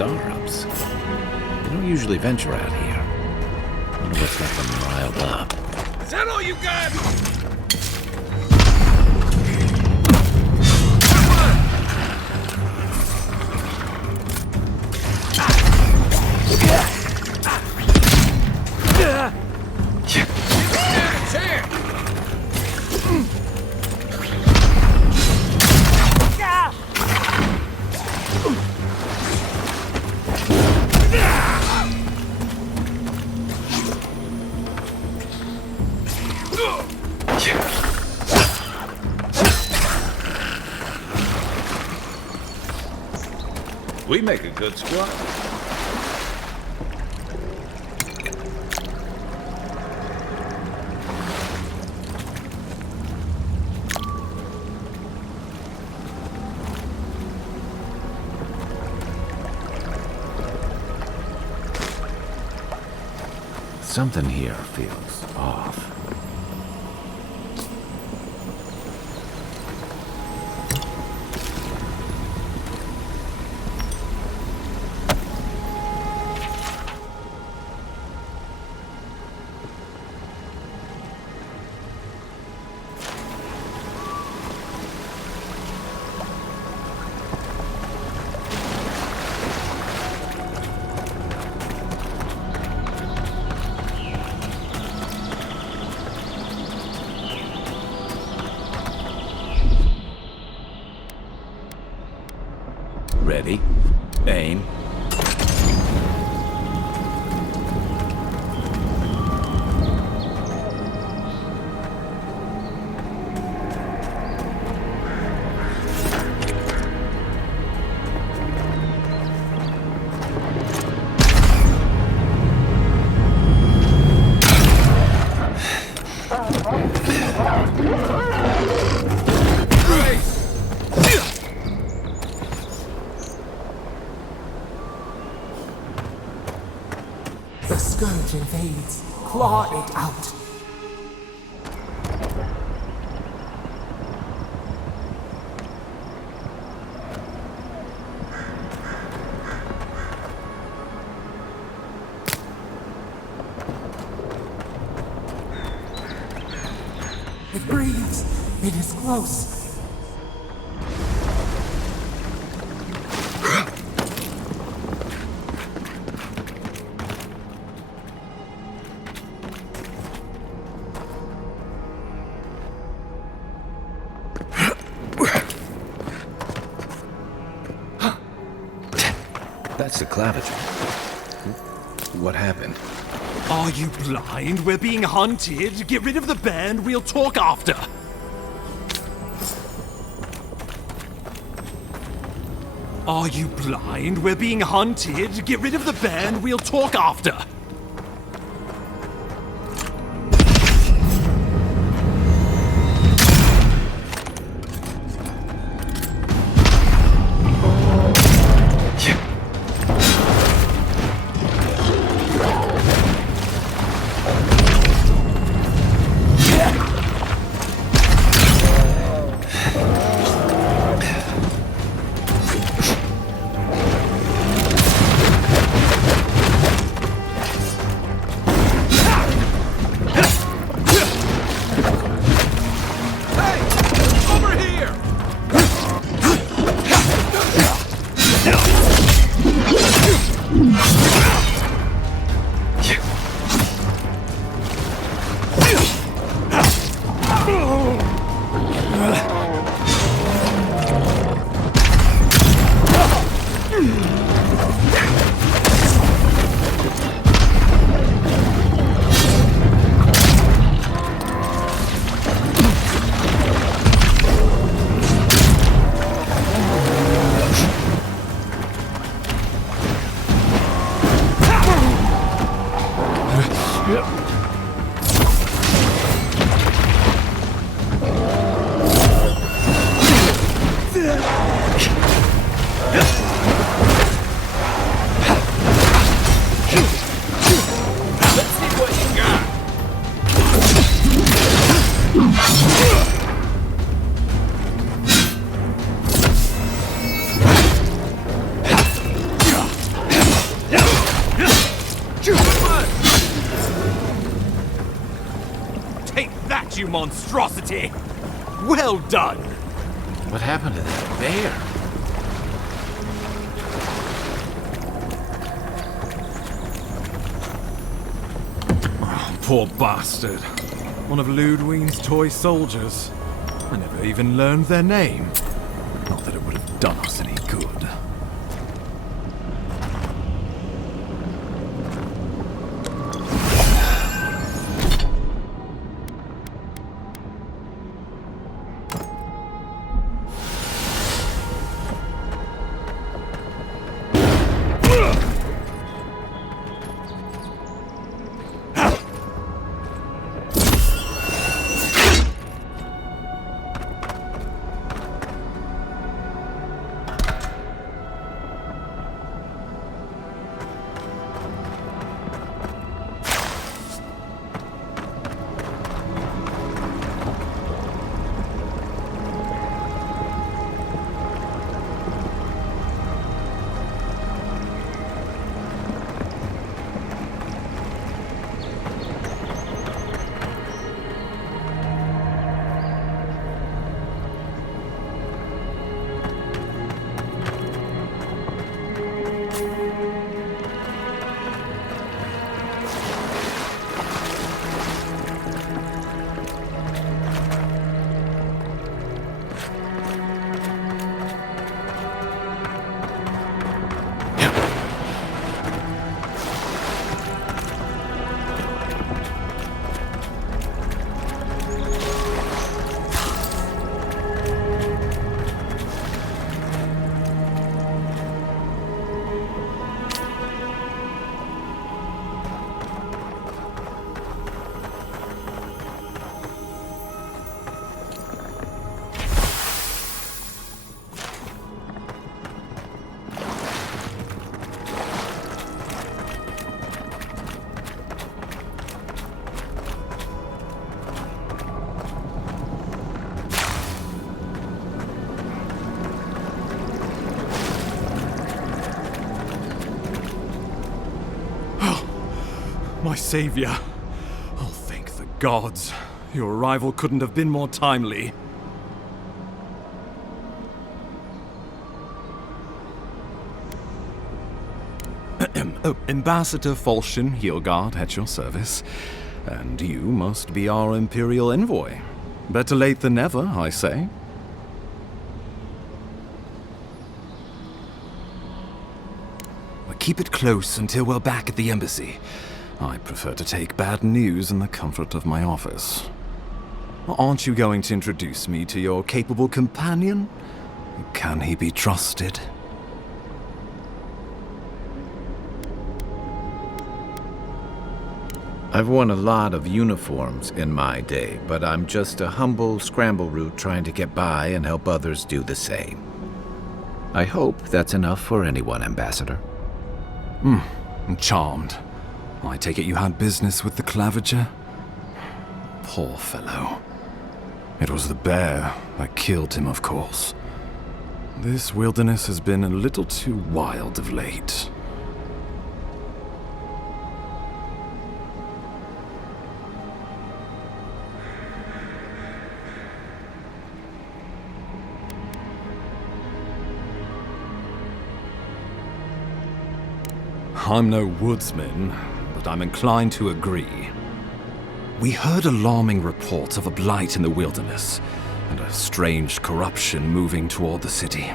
Startups. They don't usually venture out here. Wonder what's got them riled up. Is that all you got? We make a good squad. Something here feels off. Ready, aim. The scourge invades. Claw it out. It breathes. It is close. That's the clavicle. What happened? Are you blind? We're being hunted. Get rid of the band. We'll talk after. Are you blind? We're being hunted. Get rid of the band. We'll talk after. monstrosity! Well done! What happened to that bear? Oh, poor bastard. One of Ludwine's toy soldiers. I never even learned their name. Not that it would have done us any good. My savior. Oh, thank the gods. Your arrival couldn't have been more timely. Ambassador Falchion Heelguard at your service. And you must be our Imperial envoy. Better late than never, I say. Keep it close until we're back at the embassy. I prefer to take bad news in the comfort of my office. Aren't you going to introduce me to your capable companion? Can he be trusted? I've worn a lot of uniforms in my day, but I'm just a humble scramble root trying to get by and help others do the same. I hope that's enough for anyone, Ambassador. I'm charmed. I take it you had business with the Claviger? Poor fellow. It was the bear that killed him, of course. This wilderness has been a little too wild of late. I'm no woodsman, but I'm inclined to agree. We heard alarming reports of a blight in the wilderness, and a strange corruption moving toward the city.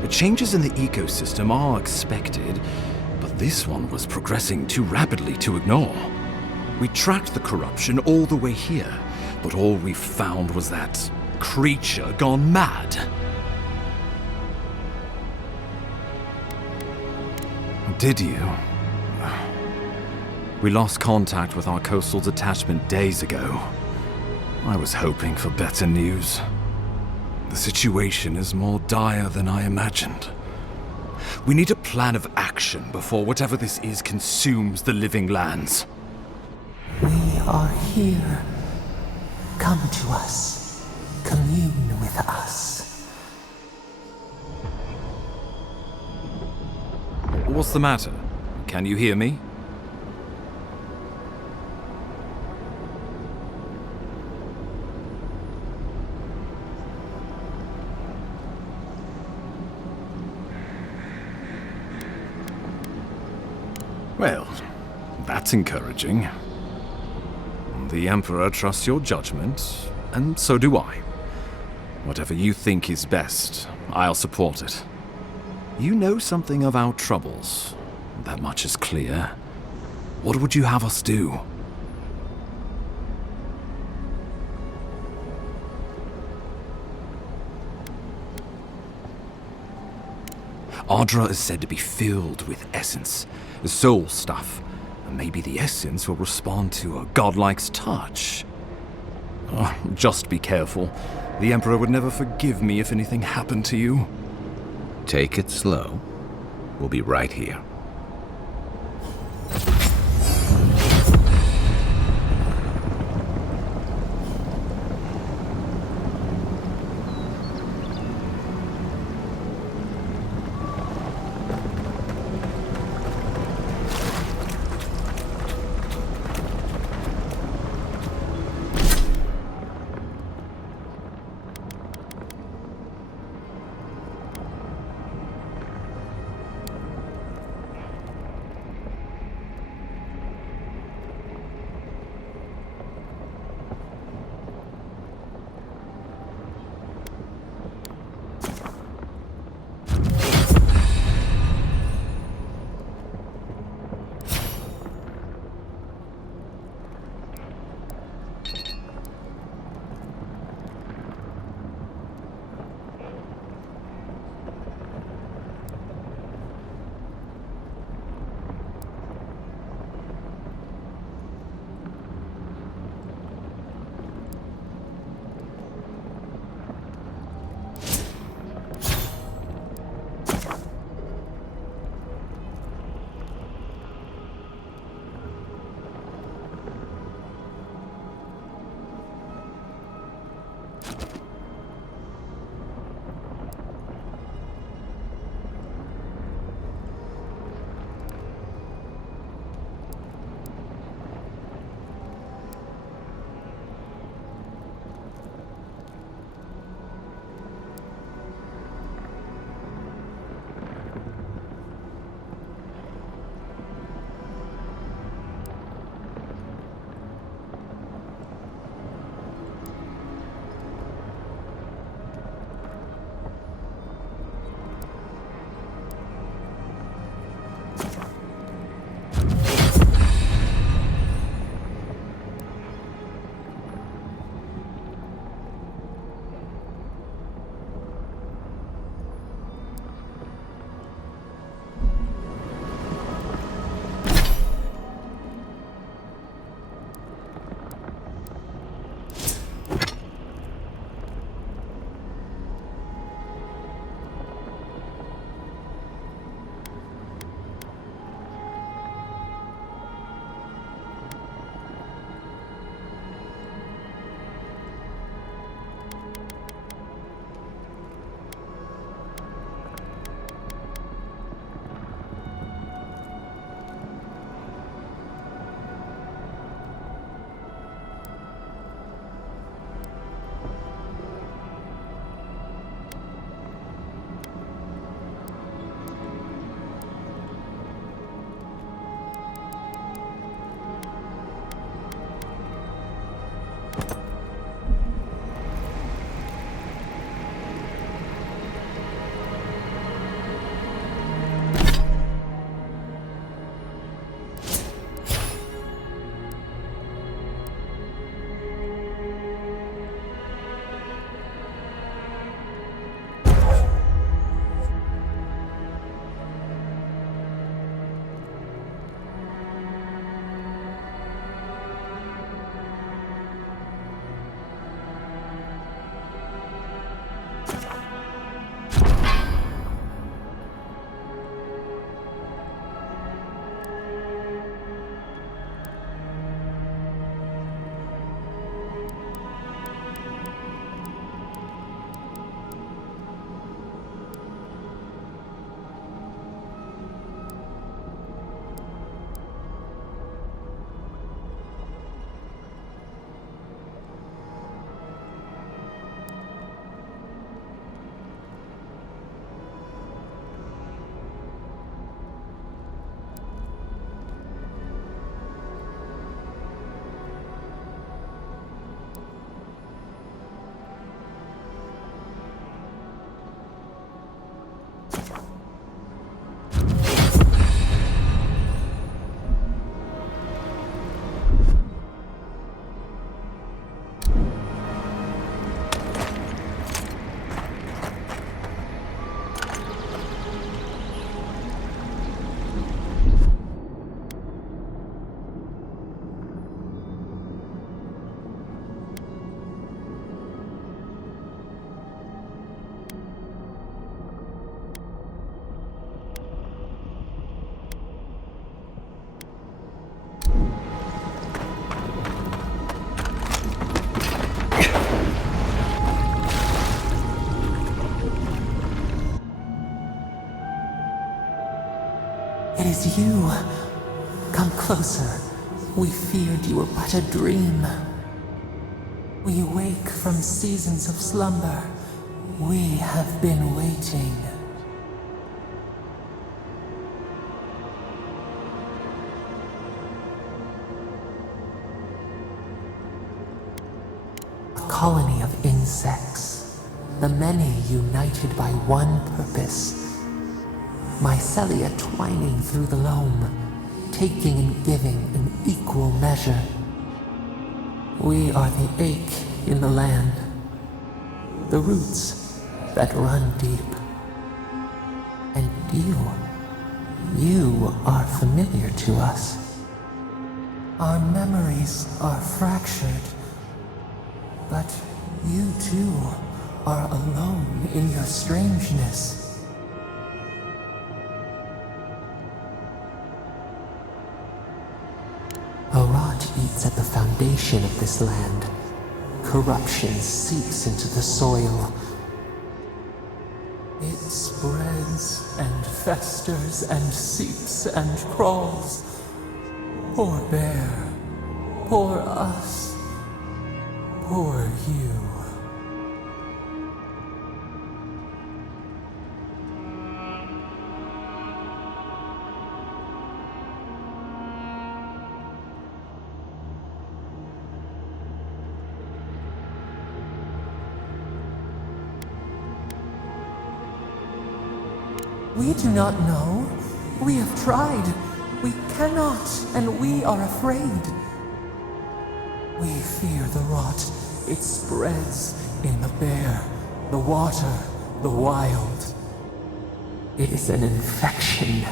The changes in the ecosystem are expected, but this one was progressing too rapidly to ignore. We tracked the corruption all the way here, but all we found was that creature gone mad. Did you? We lost contact with our coastal detachment days ago. I was hoping for better news. The situation is more dire than I imagined. We need a plan of action before whatever this is consumes the living lands. We are here. Come to us. Commune with us. What's the matter? Can you hear me? Well, that's encouraging. The Emperor trusts your judgment, and so do I. Whatever you think is best, I'll support it. You know something of our troubles. That much is clear. What would you have us do? Adra is said to be filled with essence, soul stuff. And maybe the essence will respond to a godlike's touch. Oh, just be careful. The Emperor would never forgive me if anything happened to you. Take it slow. We'll be right here. It is you. Come closer. We feared you were but a dream. We wake from seasons of slumber. We have been waiting. A colony of insects, the many united by one purpose. Mycelia twining through the loam, taking and giving in equal measure. We are the ache in the land, the roots that run deep. And you are familiar to us. Our memories are fractured, but you too are alone in your strangeness. A rot eats at the foundation of this land. Corruption seeps into the soil. It spreads and festers and seeps and crawls. Poor bear, poor us, poor you. We do not know. We have tried. We cannot, and we are afraid. We fear the rot. It spreads in the bear, the water, the wild. It is an infection.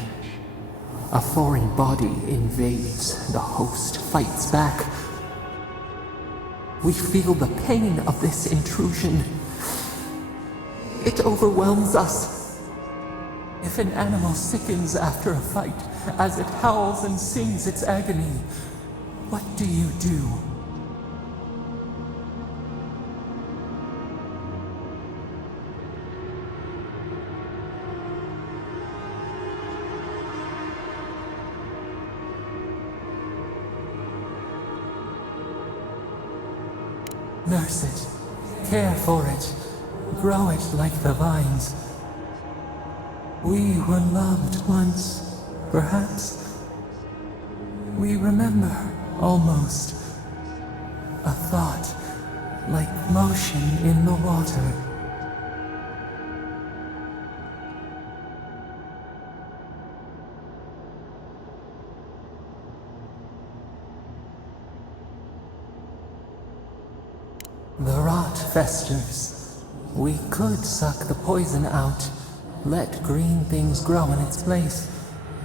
A foreign body invades, the host fights back. We feel the pain of this intrusion. It overwhelms us. If an animal sickens after a fight, as it howls and sings its agony, what do you do? Nurse it, care for it, grow it like the vines. We were loved once, perhaps. We remember, almost. A thought, like motion in the water. The rot festers. We could suck the poison out. Let green things grow in its place,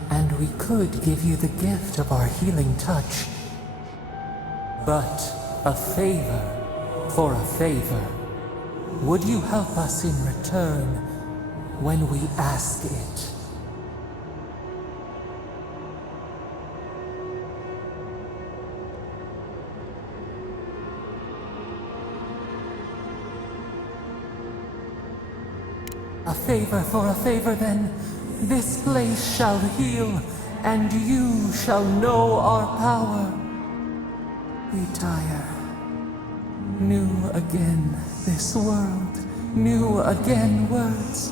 and we could give you the gift of our healing touch. But a favor for a favor. Would you help us in return when we ask it? A favor for a favor, then. This place shall heal, and you shall know our power. Retire. New again this world, new again words.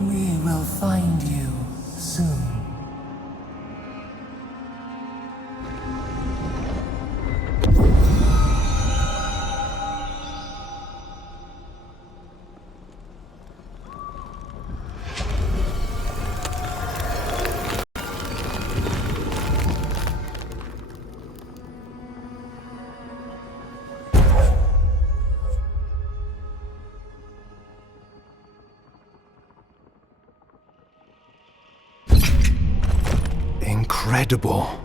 We will find you soon. Incredible.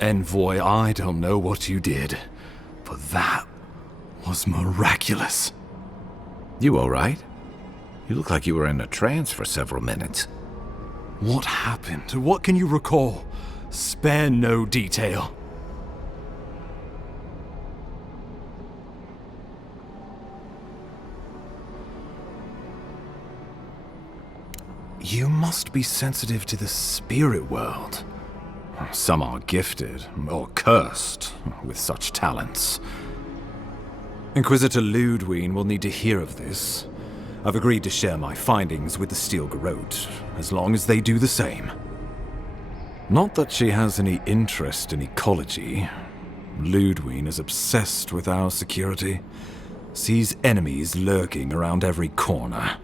Envoy, I don't know what you did, but that was miraculous. You all right? You look like you were in a trance for several minutes. What happened? What can you recall? Spare no detail. You must be sensitive to the spirit world. Some are gifted, or cursed, with such talents. Inquisitor Ludwig will need to hear of this. I've agreed to share my findings with the Steel Garrote, as long as they do the same. Not that she has any interest in ecology. Ludwig is obsessed with our security, sees enemies lurking around every corner.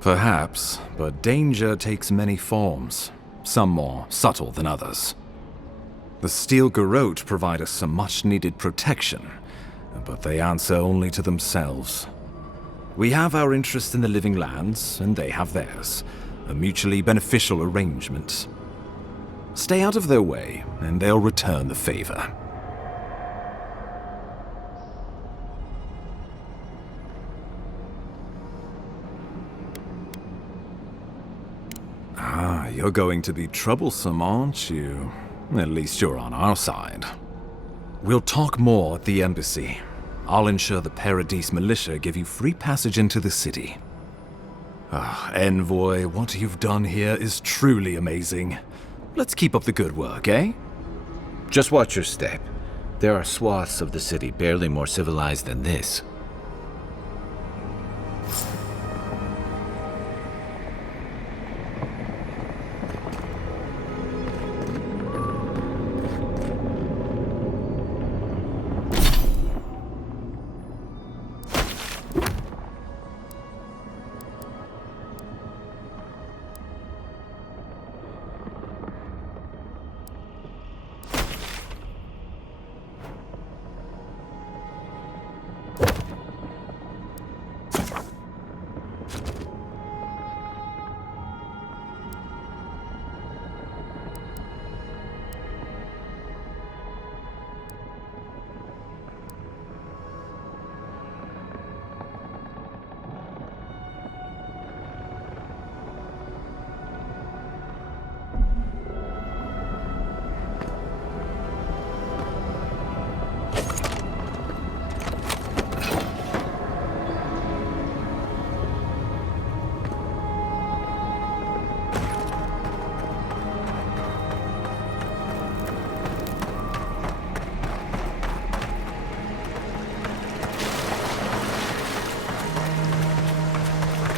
Perhaps, but danger takes many forms, some more subtle than others. The Steel Garrote provide us some much-needed protection, but they answer only to themselves. We have our interest in the living lands, and they have theirs, a mutually beneficial arrangement. Stay out of their way, and they'll return the favor. You're going to be troublesome, aren't you? At least you're on our side. We'll talk more at the embassy. I'll ensure the Paradise militia give you free passage into the city. Envoy, what you've done here is truly amazing. Let's keep up the good work, eh? Just watch your step. There are swaths of the city barely more civilized than this.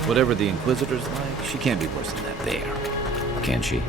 Whatever the Inquisitor's like, she can't be worse than that bear. Can she?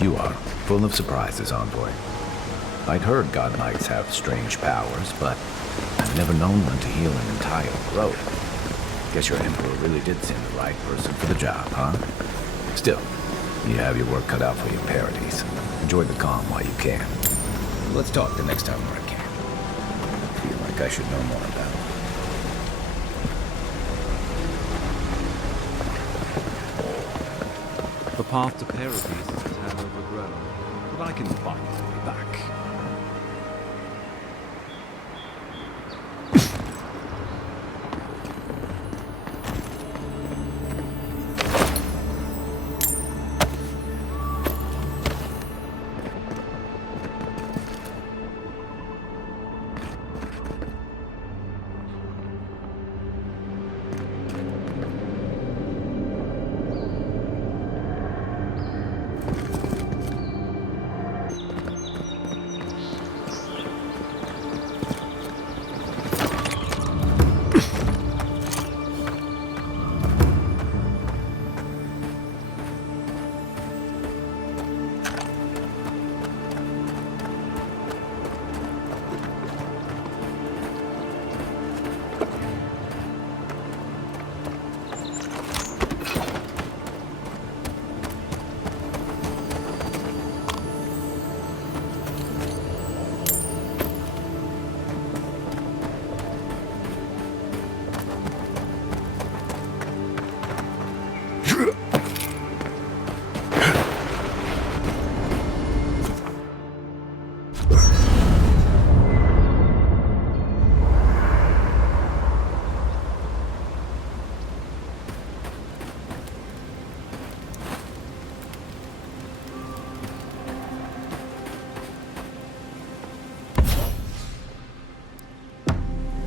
You are full of surprises, Envoy. I'd heard God Knights have strange powers, but I've never known one to heal an entire grove. Guess your Emperor really did send the right person for the job, huh? Still, you have your work cut out for your Paradise. Enjoy the calm while you can. Let's talk the next time we're at camp. I feel like I should know more about it. The path to Paradise is a tad overgrown, but I can find my way back.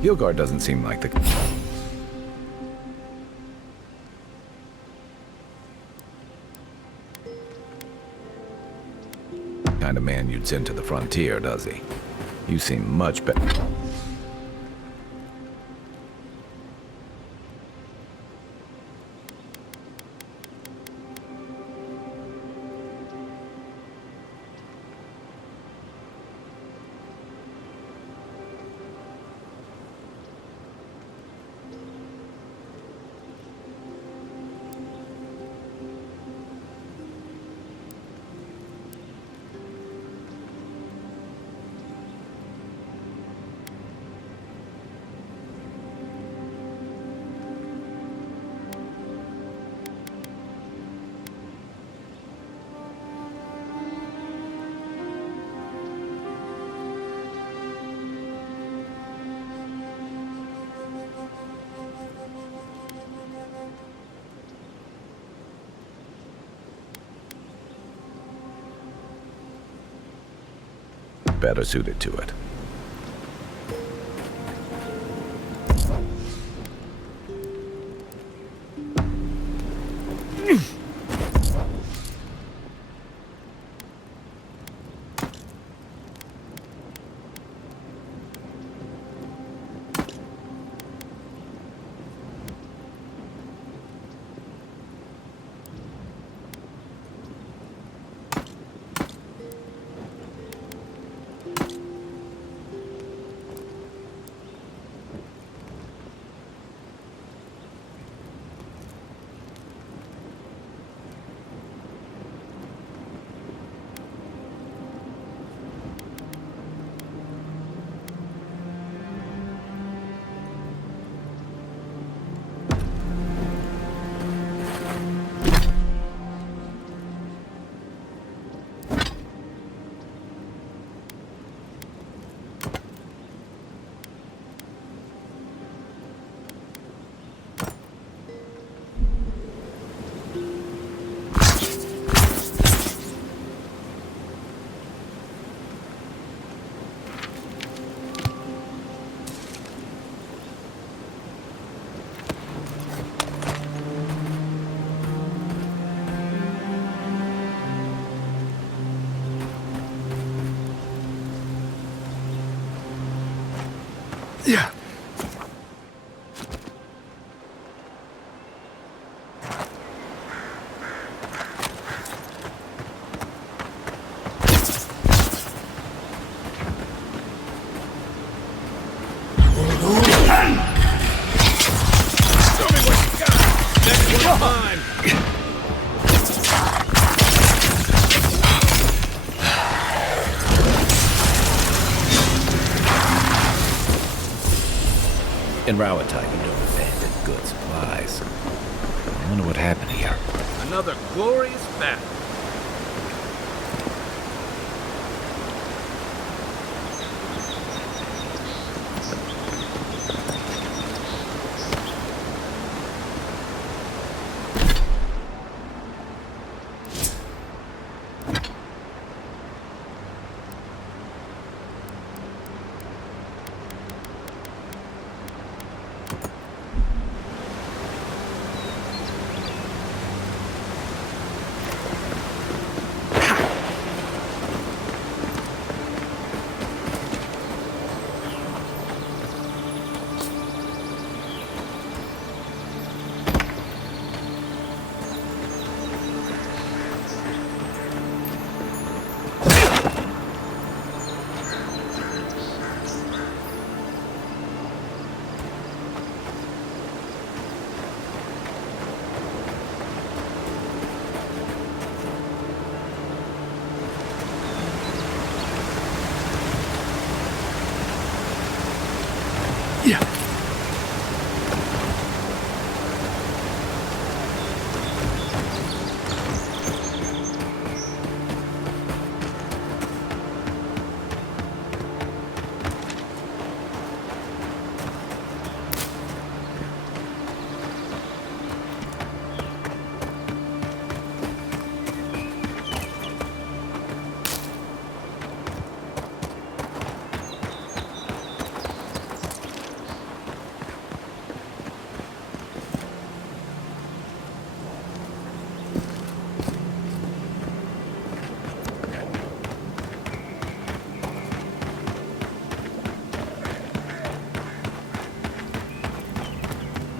Hilgard doesn't seem like the kind of man you'd send to the frontier, does he? You seem much better. Better suited to it. Yeah. Show me what you got! Next one's mine! In Rowatide, you don't abandon good supplies. I wonder what happened here. Another glorious battle.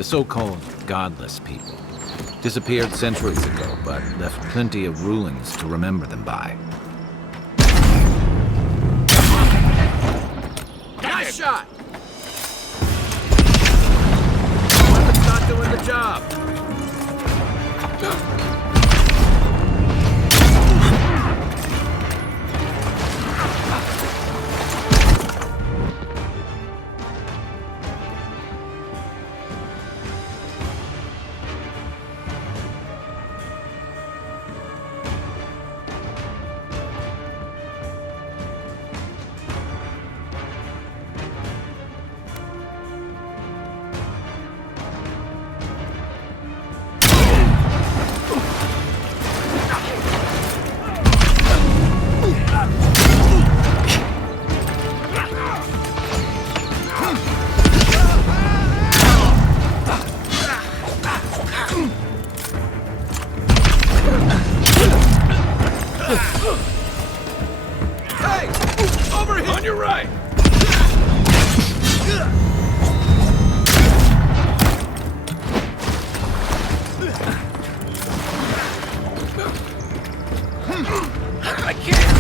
The so-called godless people disappeared centuries ago, but left plenty of rulings to remember them by. Nice shot! Weapon's not doing the job. Hey! Over here! On your right! I can't!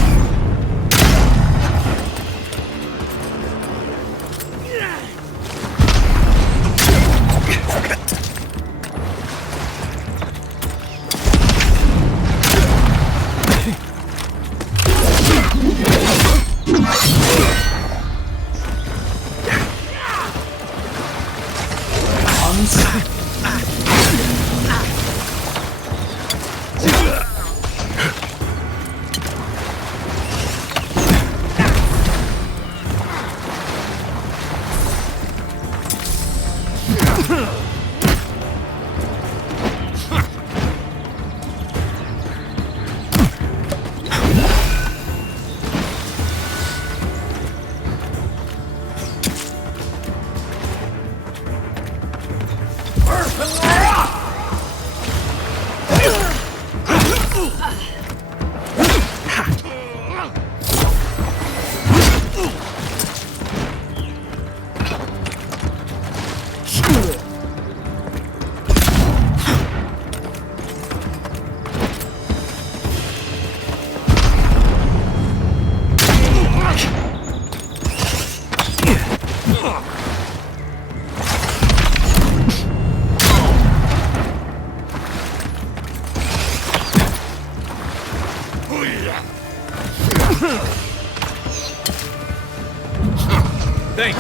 Thanks,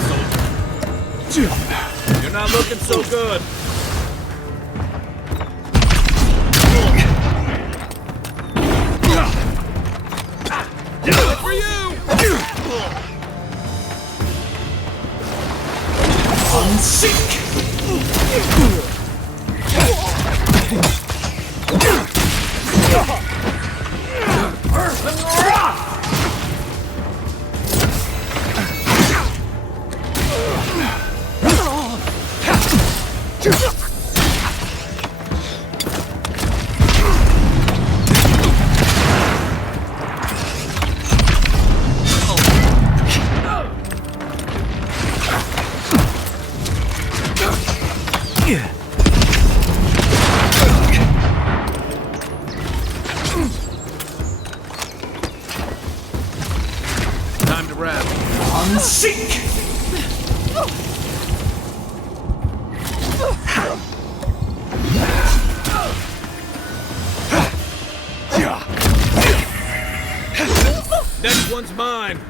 soldier. You're not looking so good. For you! Unsink! Time to wrap. Unsink! Next one's mine.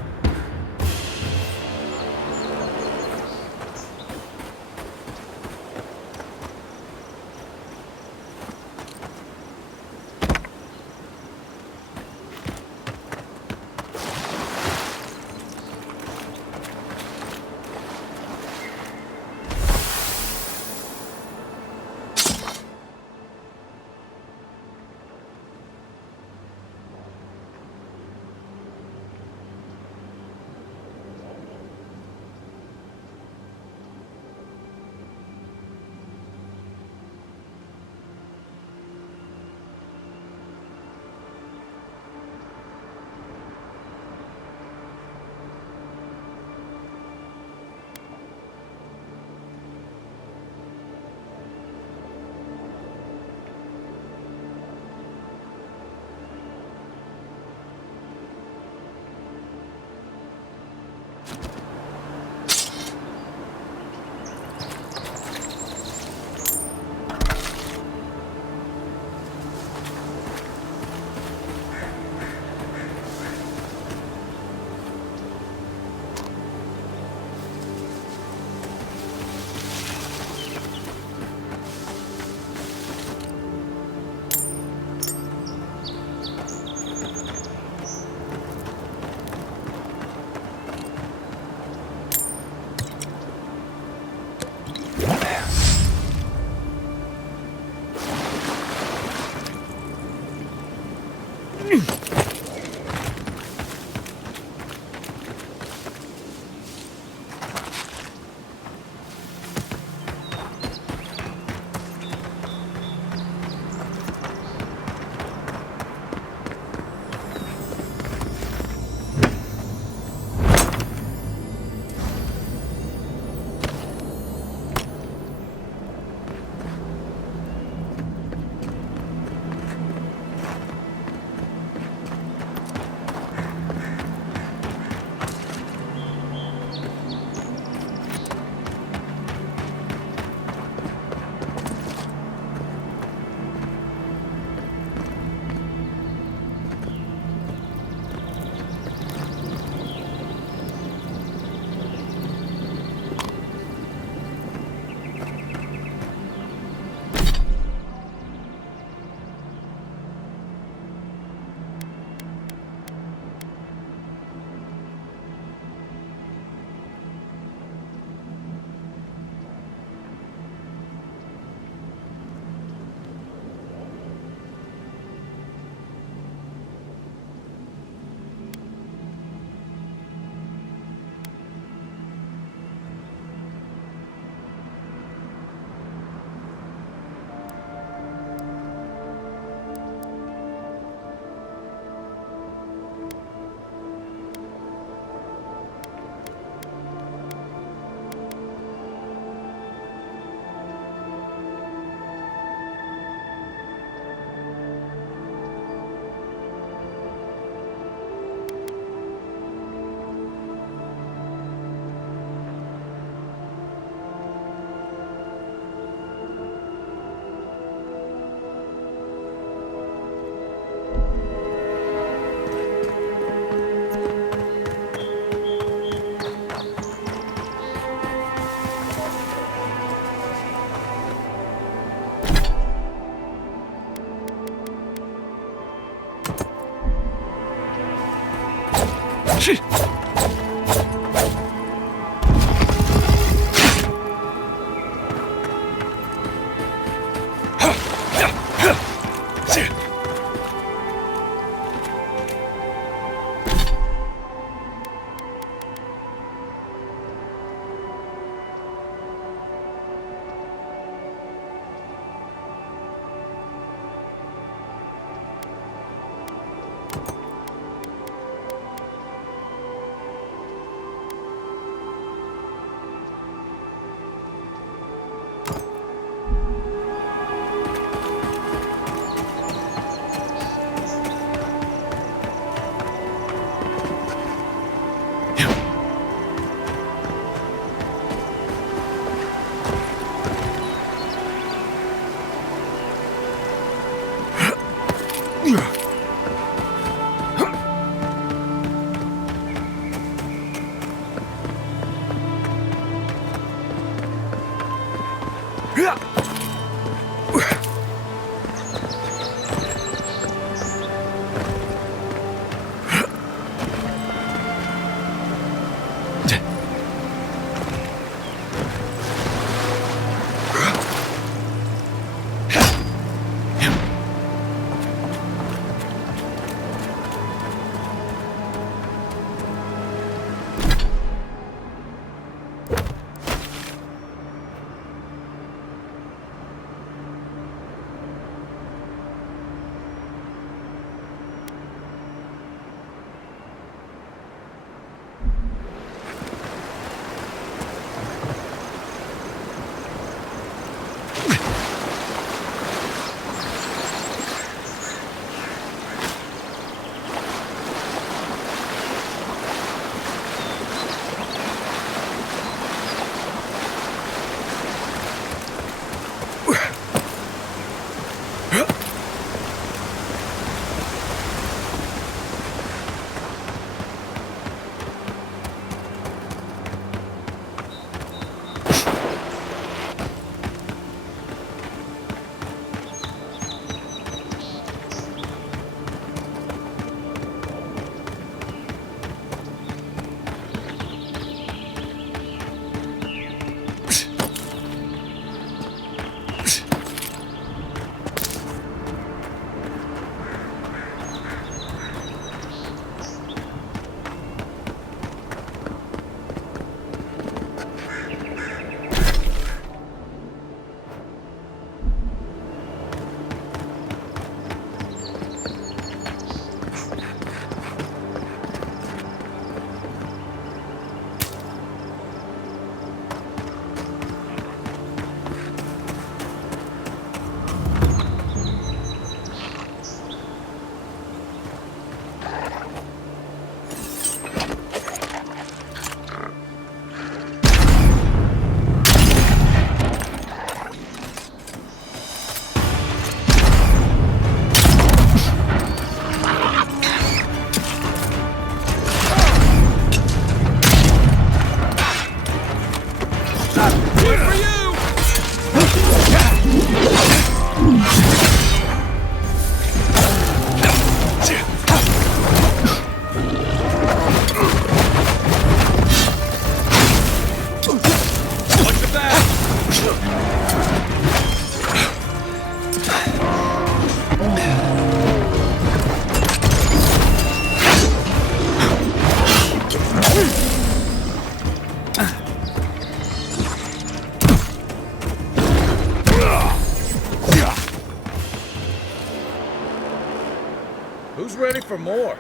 Who's ready for more?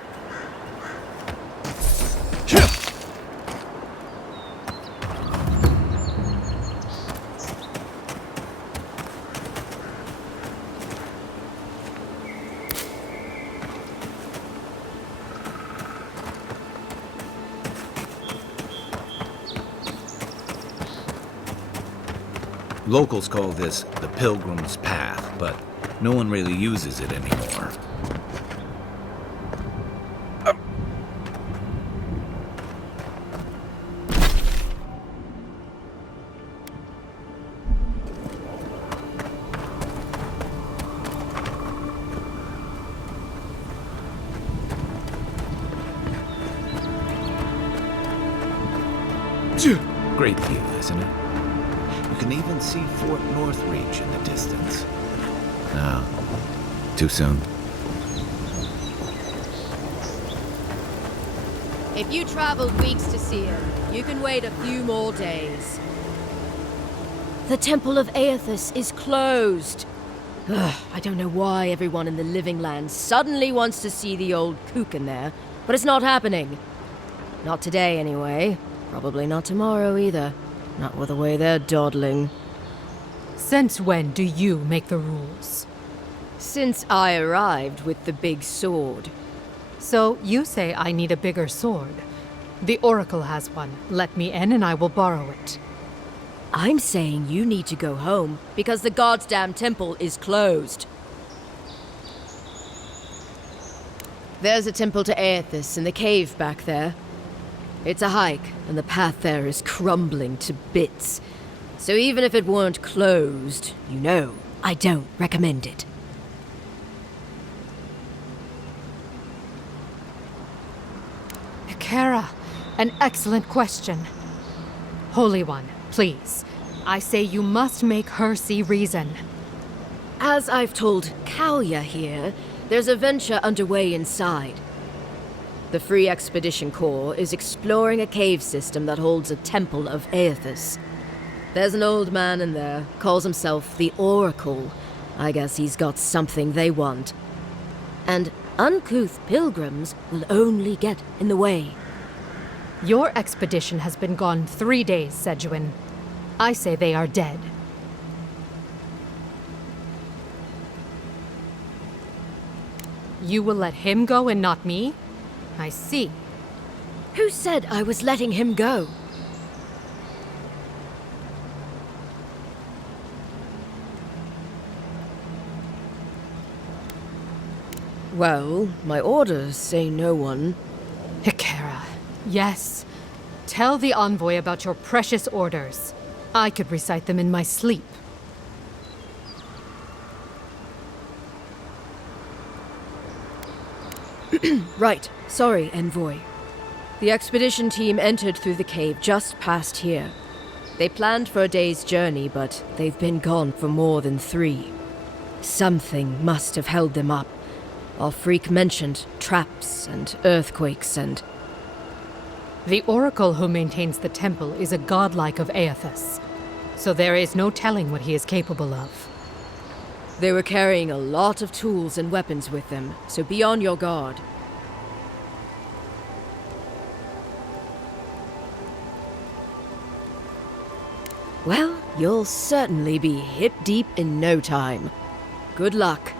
Locals call this the Pilgrim's Path, but no one really uses it anymore. Great view, isn't it? You can even see Fort Northreach in the distance. No, too soon. If you traveled weeks to see him, you can wait a few more days. The Temple of Aethys is closed. Ugh, I don't know why everyone in the Living Land suddenly wants to see the old kook in there, but it's not happening. Not today, anyway. Probably not tomorrow either. Not with the way they're dawdling. Since when do you make the rules? Since I arrived with the big sword. So you say I need a bigger sword. The Oracle has one. Let me in and I will borrow it. I'm saying you need to go home because the goddamn temple is closed. There's a temple to Aethys in the cave back there. It's a hike, and the path there is crumbling to bits. So even if it weren't closed, you know, I don't recommend it. Kara, an excellent question. Holy One, please. I say you must make her see reason. As I've told Kalya here, there's a venture underway inside. The Free Expedition Corps is exploring a cave system that holds a temple of Aethys. There's an old man in there, calls himself the Oracle. I guess he's got something they want. And uncouth pilgrims will only get in the way. Your expedition has been gone 3 days, Sejuan. I say they are dead. You will let him go and not me? I see. Who said I was letting him go? Well, my orders say no one. Hikara, yes. Tell the envoy about your precious orders. I could recite them in my sleep. Right. Sorry, envoy. The expedition team entered through the cave just past here. They planned for a day's journey, but they've been gone for more than 3. Something must have held them up. Our freak mentioned traps and earthquakes and... The Oracle who maintains the temple is a godlike of Aethys, so there is no telling what he is capable of. They were carrying a lot of tools and weapons with them, so be on your guard. Well, you'll certainly be hip-deep in no time. Good luck.